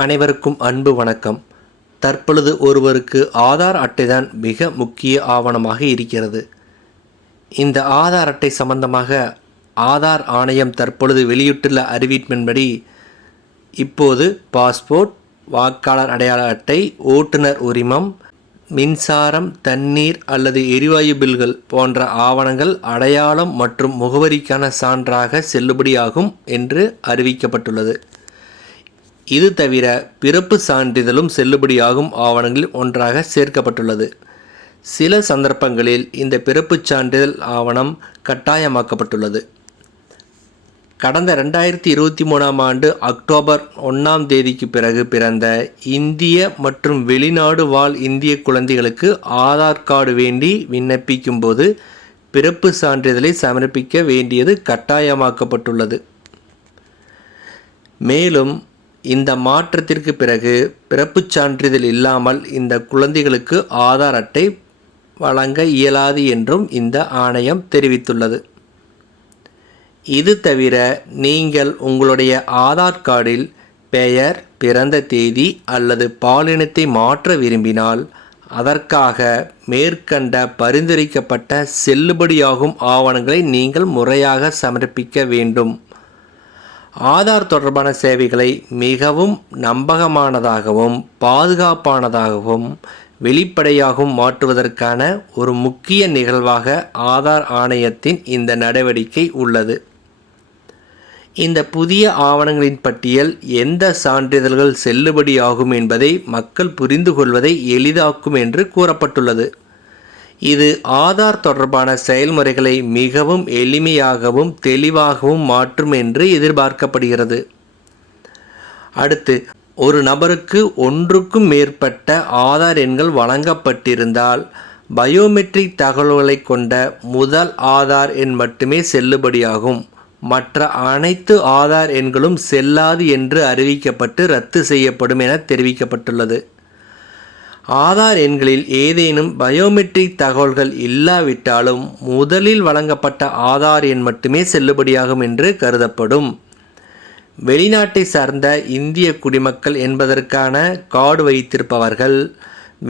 அனைவருக்கும் அன்பு வணக்கம். தற்பொழுது ஒருவருக்கு ஆதார் அட்டைதான் மிக முக்கிய ஆவணமாக இருக்கிறது. இந்த ஆதார் அட்டை சம்பந்தமாக ஆதார் ஆணையம் தற்பொழுது வெளியிட்டுள்ள அறிவிப்பின்படி இப்போது பாஸ்போர்ட், வாக்காளர் அடையாள அட்டை, ஓட்டுநர் உரிமம், மின்சாரம், தண்ணீர் அல்லது எரிவாயு பில்கள் போன்ற ஆவணங்கள் அடையாளம் மற்றும் முகவரிக்கான சான்றாக செல்லுபடியாகும் என்று அறிவிக்கப்பட்டுள்ளது. இது தவிர பிறப்பு சான்றிதழும் செல்லுபடியாகும் ஆவணங்களில் ஒன்றாக சேர்க்கப்பட்டுள்ளது. சில சந்தர்ப்பங்களில் இந்த பிறப்புச் சான்றிதழ் ஆவணம் கட்டாயமாக்கப்பட்டுள்ளது. கடந்த 2023ஆம் ஆண்டு அக்டோபர் 1ஆம் தேதிக்கு பிறகு பிறந்த இந்திய மற்றும் வெளிநாடு வாழ் இந்திய குழந்தைகளுக்கு ஆதார் கார்டு வேண்டி விண்ணப்பிக்கும் போது பிறப்பு சான்றிதழை சமர்ப்பிக்க வேண்டியது கட்டாயமாக்கப்பட்டுள்ளது. மேலும் இந்த மாற்றத்திற்கு பிறகு பிறப்புச் சான்றிதழ் இல்லாமல் இந்த குழந்தைகளுக்கு ஆதார் அட்டை வழங்க இயலாது என்றும் இந்த ஆணையம் தெரிவித்துள்ளது. இது தவிர நீங்கள் உங்களுடைய ஆதார் கார்டில் பெயர், பிறந்த தேதி அல்லது பாலினத்தை மாற்ற விரும்பினால் அதற்காக மேற்கண்ட பரிந்துரைக்கப்பட்ட செல்லுபடியாகும் ஆவணங்களை நீங்கள் முறையாக சமர்ப்பிக்க வேண்டும். ஆதார் தொடர்பான சேவைகளை மிகவும் நம்பகமானதாகவும் பாதுகாப்பானதாகவும் வெளிப்படையாகவும் மாற்றுவதற்கான ஒரு முக்கிய நிகழ்வாக ஆதார் ஆணையத்தின் இந்த நடவடிக்கை உள்ளது. இந்த புதிய ஆவணங்களின் பட்டியல் எந்த சான்றிதழ்கள் செல்லுபடியாகும் என்பதை மக்கள் புரிந்து கொள்வதை எளிதாக்கும் என்று கூறப்பட்டுள்ளது. இது ஆதார் தொடர்பான செயல்முறைகளை மிகவும் எளிமையாகவும் தெளிவாகவும் மாற்றும் என்று எதிர்பார்க்கப்படுகிறது. அடுத்து, ஒரு நபருக்கு ஒன்றுக்கும் மேற்பட்ட ஆதார் எண்கள் வழங்கப்பட்டிருந்தால் பயோமெட்ரிக் தகவல்களை கொண்ட முதல் ஆதார் எண் மட்டுமே செல்லுபடியாகும். மற்ற அனைத்து ஆதார் எண்களும் செல்லாது என்று அறிவிக்கப்பட்டு ரத்து செய்யப்படும் என தெரிவிக்கப்பட்டுள்ளது. ஆதார் எண்களில் ஏதேனும் பயோமெட்ரிக் தகவல்கள் இல்லாவிட்டாலும் முதலில் வழங்கப்பட்ட ஆதார் எண் மட்டுமே செல்லுபடியாகும் என்று கருதப்படும். வெளிநாட்டை சார்ந்த இந்திய குடிமக்கள் என்பதற்கான கார்டு வைத்திருப்பவர்கள்,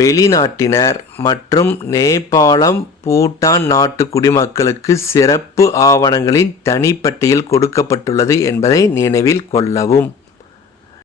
வெளிநாட்டினர் மற்றும் நேபாளம், பூட்டான் நாட்டு குடிமக்களுக்கு சிறப்பு ஆவணங்களின் தனிப்பட்டியல் கொடுக்கப்பட்டுள்ளது என்பதை நினைவில் கொள்ளவும்.